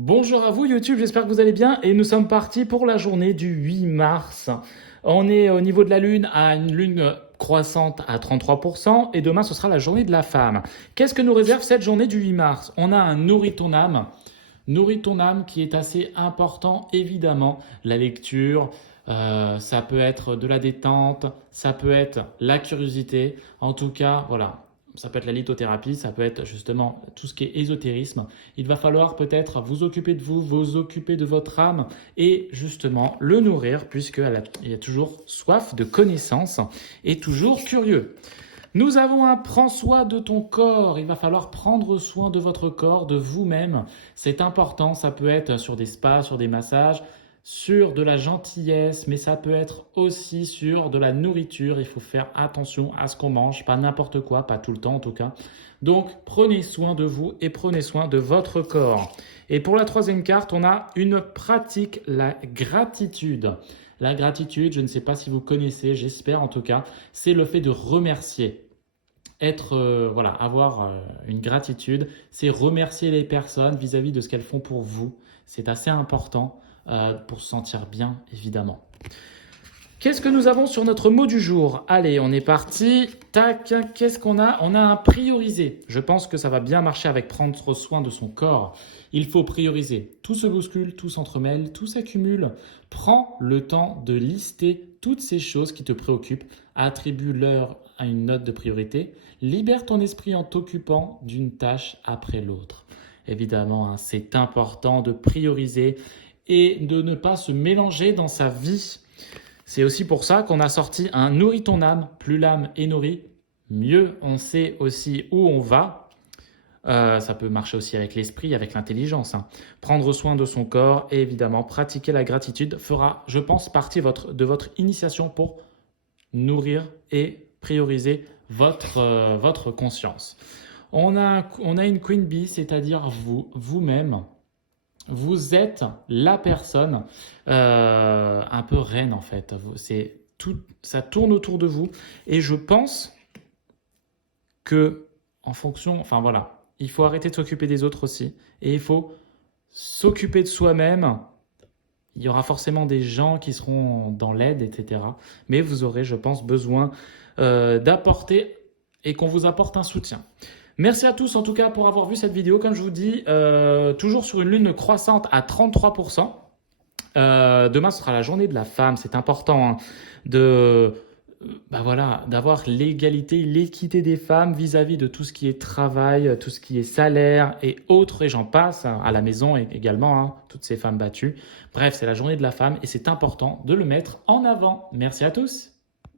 Bonjour à vous YouTube, j'espère que vous allez bien et nous sommes partis pour la journée du 8 mars. On est au niveau de la Lune à une Lune croissante à 33% et demain ce sera la journée de la femme. Qu'est-ce que nous réserve cette journée du 8 mars? On a un nourris ton âme qui est assez important évidemment. La lecture, ça peut être de la détente, ça peut être la curiosité. En tout cas, voilà. Ça peut être la lithothérapie, ça peut être justement tout ce qui est ésotérisme. Il va falloir peut-être vous occuper de vous, vous occuper de votre âme et justement le nourrir puisqu'il a toujours soif de connaissances et toujours curieux. Nous avons un prends soin de ton corps. Il va falloir prendre soin de votre corps, de vous-même. C'est important, ça peut être sur des spas, sur des massages, sur de la gentillesse, mais ça peut être aussi sur de la nourriture. Il faut faire attention à ce qu'on mange, pas n'importe quoi, pas tout le temps en tout cas. Donc prenez soin de vous et prenez soin de votre corps. Et pour la troisième carte, on a une pratique, la gratitude. La gratitude, je ne sais pas si vous connaissez, j'espère en tout cas, c'est le fait de remercier. Voilà, avoir une gratitude, c'est remercier les personnes vis-à-vis de ce qu'elles font pour vous. C'est assez important pour se sentir bien, évidemment. Qu'est-ce que nous avons sur notre mot du jour? Allez, on est parti. Tac, qu'est-ce qu'on a? On a un prioriser. Je pense que ça va bien marcher avec prendre soin de son corps. Il faut prioriser. Tout se bouscule, tout s'entremêle, tout s'accumule. Prends le temps de lister toutes ces choses qui te préoccupent. Attribue-leur à une note de priorité. Libère ton esprit en t'occupant d'une tâche après l'autre. Évidemment, hein, c'est important de prioriser et de ne pas se mélanger dans sa vie. C'est aussi pour ça qu'on a sorti un nourris ton âme. Plus l'âme est nourrie, mieux on sait aussi où on va. Ça peut marcher aussi avec l'esprit, avec l'intelligence. Hein. Prendre soin de son corps et évidemment pratiquer la gratitude fera, je pense, partie de votre initiation pour nourrir et prioriser votre conscience. On a une Queen Bee, c'est-à-dire vous-même. Vous êtes la personne un peu reine en fait. Ça tourne autour de vous et je pense que en fonction, enfin voilà, il faut arrêter de s'occuper des autres aussi et il faut s'occuper de soi-même. Il y aura forcément des gens qui seront dans l'aide, etc. Mais vous aurez, je pense, besoin d'apporter et qu'on vous apporte un soutien. Merci à tous en tout cas pour avoir vu cette vidéo. Comme je vous dis, toujours sur une lune croissante à 33%. Demain, ce sera la journée de la femme. C'est important hein, voilà, d'avoir l'égalité, l'équité des femmes vis-à-vis de tout ce qui est travail, tout ce qui est salaire et autres, et j'en passe, hein, à la maison également, hein, toutes ces femmes battues. Bref, c'est la journée de la femme et c'est important de le mettre en avant. Merci à tous.